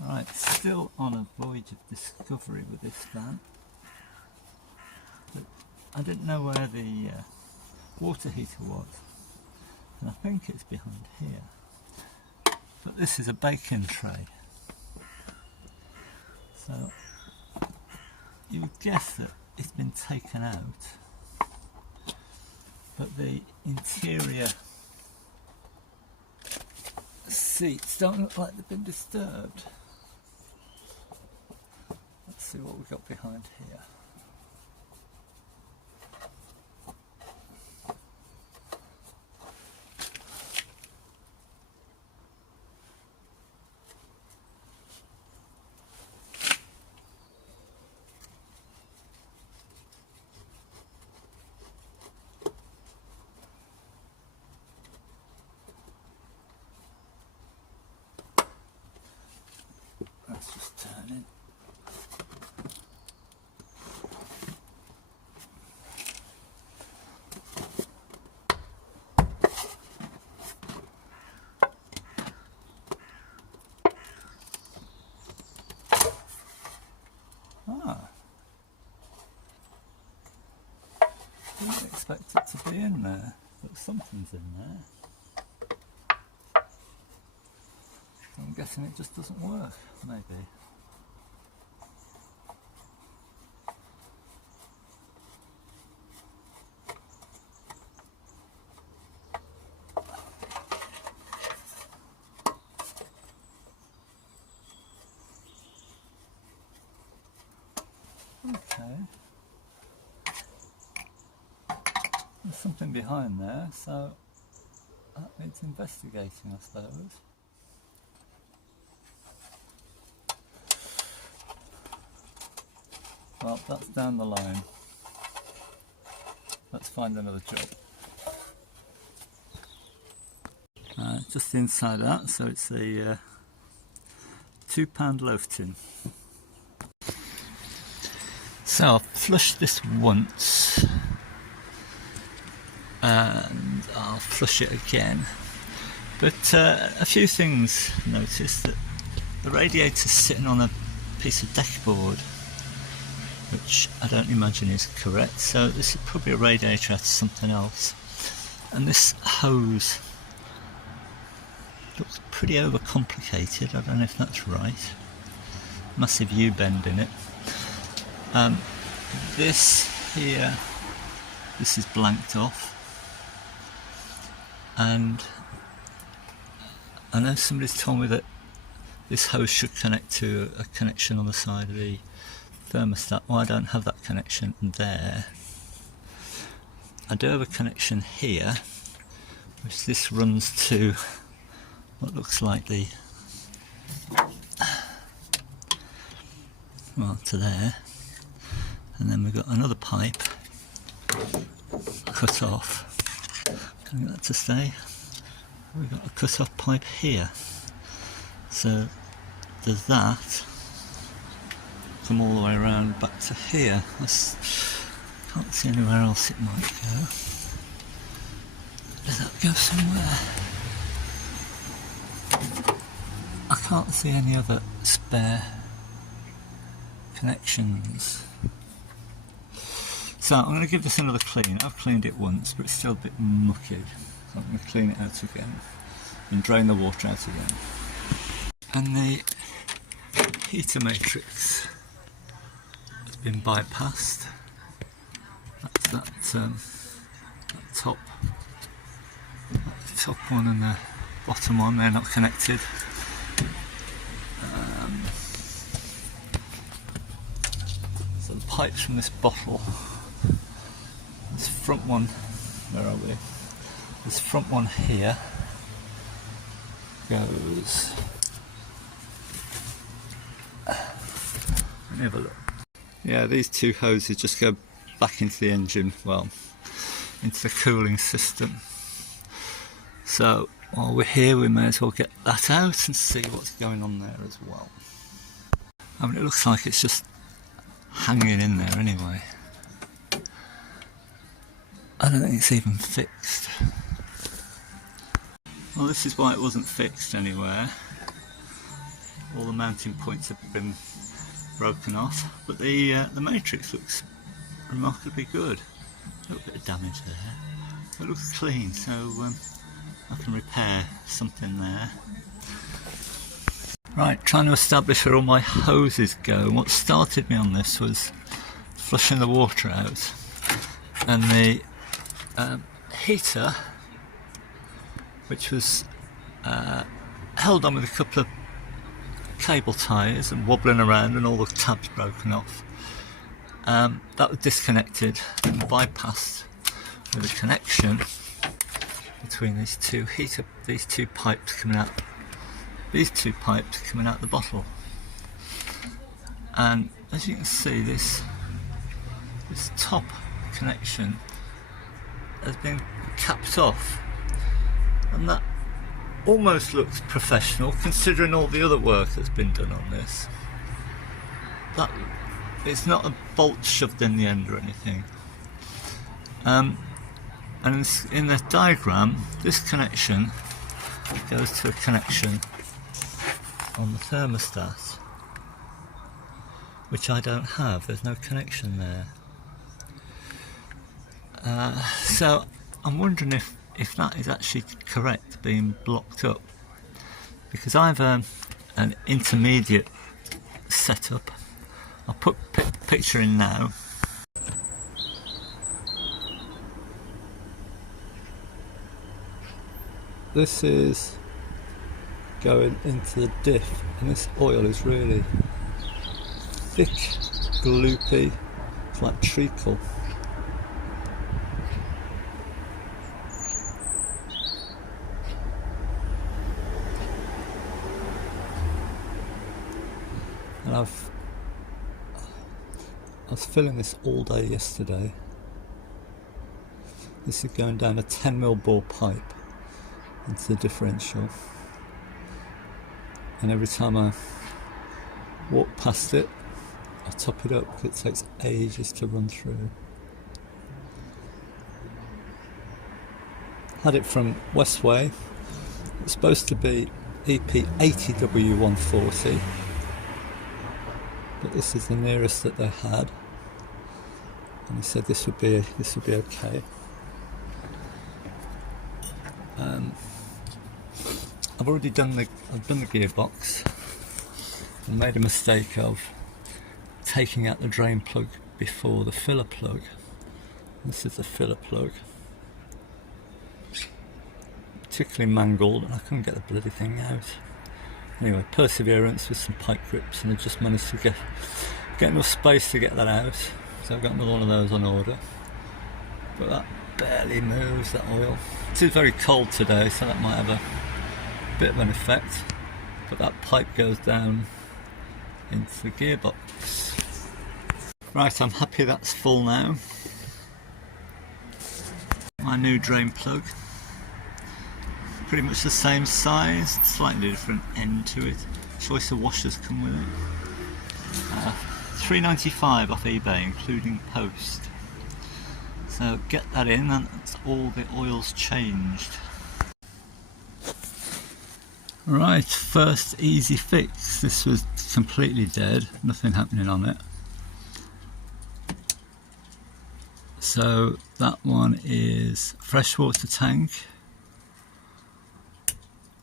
Right, still on a voyage of discovery with this van. But I didn't know where the water heater was, and I think it's behind here. But this is a baking tray, so you would guess that it's been taken out, but the interior seats don't look like they've been disturbed. Let's see what we've got behind here. Let's just turn in. Didn't expect it to be in there, but something's in there. I'm guessing it just doesn't work, maybe. Okay. There's something behind there, so that needs investigating, I suppose. Well, that's down the line. Let's find another job. Just inside that, so it's a £2 loaf tin. So I've flushed this once, and I'll flush it again. But a few things noticed: that the radiator's sitting on a piece of deck board, which I don't imagine is correct, so this is probably a radiator out of something else. And this hose looks pretty overcomplicated, I don't know if that's right. Massive U-bend in it. This here, this is blanked off, and I know somebody's told me that this hose should connect to a connection on the side of the thermostat. Well, I don't have that connection there. I do have a connection here, which this runs to what looks like the, well, to there, and then we've got another pipe cut off. Can I get that to stay? We've got a cut off pipe here, so there's that. Come all the way around back to here. Can't see anywhere else it might go. Does that go somewhere? I can't see any other spare connections. So I'm going to give this another clean. I've cleaned it once, but it's still a bit mucky. So I'm going to clean it out again and drain the water out again. And the heater matrix has been bypassed. That's that top one and the bottom one, they're not connected. So the pipes from this bottle, this front one, where are we? This front one here goes, let me have a look. Yeah, these two hoses just go back into the engine, well, into the cooling system. So while we're here, we may as well get that out and see what's going on there as well. I mean, it looks like it's just hanging in there anyway. I don't think it's even fixed. Well, this is why it wasn't fixed anywhere. all the mounting points have been broken off, but the matrix looks remarkably good. A little bit of damage there. It looks clean, so I can repair something there. Right, trying to establish where all my hoses go. What started me on this was flushing the water out, and the heater, which was held on with a couple of cable ties and wobbling around and all the tabs broken off. That was disconnected and bypassed with a connection between these two pipes coming out. These two pipes coming out the bottle, and as you can see, this top connection has been capped off, and that almost looks professional considering all the other work that's been done on this. That it's not a bolt shoved in the end or anything. And in the diagram, this connection goes to a connection on the thermostat, which I don't have. There's no connection there. So I'm wondering if that is actually correct, being blocked up, because I have an intermediate setup. I'll put picture in now. This is going into the diff, and this oil is really thick, gloopy, it's like treacle. And I was filling this all day yesterday. This is going down a 10mm bore pipe into the differential, and every time I walk past it I top it up because it takes ages to run through. Had it from Westway. It's supposed to be EP80W140, but this is the nearest that they had, and he said this would be okay. I've already done the gearbox and made a mistake of taking out the drain plug before the filler plug. This is the filler plug. Particularly mangled, and I couldn't get the bloody thing out. Anyway, perseverance with some pipe grips, and I just managed to get enough space to get that out. So I've got another one of those on order. But that barely moves, that oil. It is very cold today, so that might have a bit of an effect. But that pipe goes down into the gearbox. Right, I'm happy that's full now. My new drain plug. Pretty much the same size, slightly different end to it. Choice of washers come with it. $3.95 off eBay, including post. So get that in, and that's all the oil's changed. Right, first easy fix. This was completely dead, nothing happening on it. So that one is freshwater tank,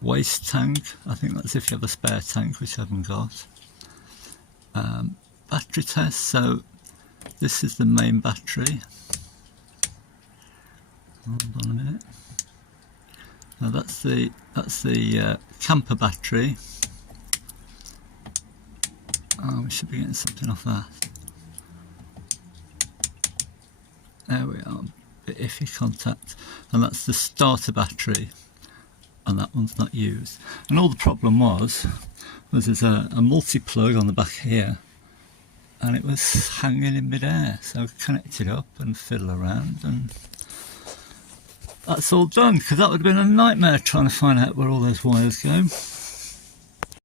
waste tank, I think that's if you have a spare tank, which I haven't got. Battery test, so this is the main battery. Hold on a minute. Now that's the camper battery. Oh, we should be getting something off that. There we are, bit iffy contact. And that's the starter battery, and that one's not used. And all the problem was there's a multi-plug on the back here, and it was hanging in mid-air, so I connected up and fiddle around, and that's all done, because that would have been a nightmare trying to find out where all those wires go.